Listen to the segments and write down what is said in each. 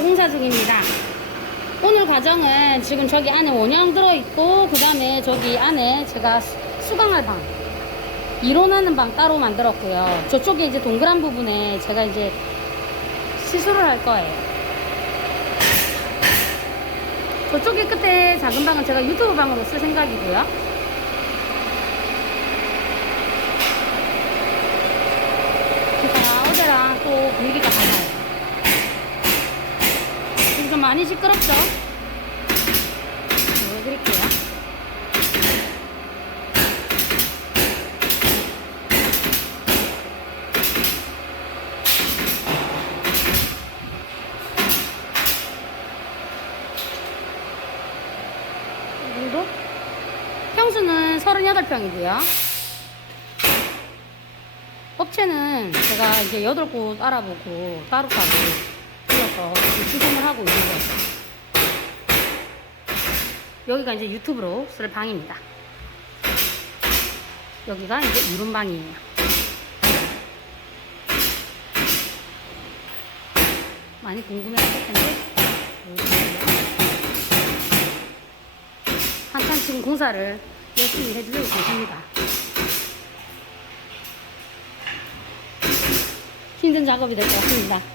공사 중입니다. 오늘 과정은 지금 저기 안에 원형 들어있고 그 다음에 저기 안에 제가 수- 수강할 방 이론하는 방 따로 만들었고요. 저쪽에 이제 동그란 부분에 제가 이제 시술을 할 거예요. 저쪽에 끝에 작은 방은 제가 유튜브 방으로 쓸 생각이고요. 그러니까 어제랑 또 분위기가 달라요. 지금 좀 많이 시끄럽죠? 보여드릴게요. 이 정도? 평수는 38평이고요. 업체는 제가 이제 8곳 알아보고 따로따로 불러서 지금 추진을 하고 있는 거죠. 여기가 이제 유튜브로 쓸 방입니다. 여기가 이제 이런 방이에요. 많이 궁금해 하실 텐데. 한참 지금 공사를 열심히 해주고 계십니다. 힘든 작업이 될 것 같습니다.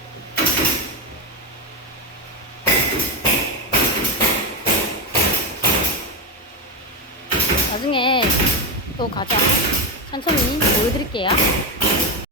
나중에 또 과정 천천히 보여드릴게요.